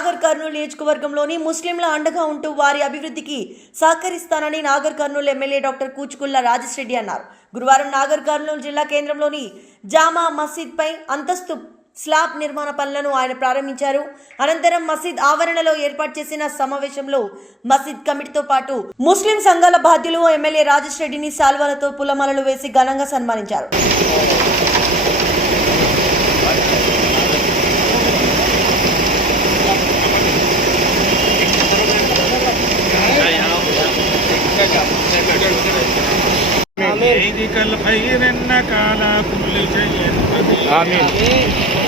నాగర్ కర్నూలు నియోజకవర్గంలోని ముస్లింల అండగా ఉంటూ వారి అభివృద్ధికి సహకరిస్తానని నాగర్ కర్నూలు ఎమ్మెల్యే డాక్టర్ కూచుకుల్ల రాజేశ్రెడ్డి అన్నారు. గురువారం నాగర్ కర్నూలు జిల్లా కేంద్రంలోని జామా మసీద్ పై అంతస్తు స్లాబ్ నిర్మాణ పనులను ఆయన ప్రారంభించారు. అనంతరం మసీద్ ఆవరణలో ఏర్పాటు చేసిన సమావేశంలో మసీద్ కమిటీతో పాటు ముస్లిం సంఘాల బాధ్యులు ఎమ్మెల్యే రాజేశ్రెడ్డిని శాల్వాలతో పూలమాలలు వేసి ఘనంగా సన్మానించారు. آمين.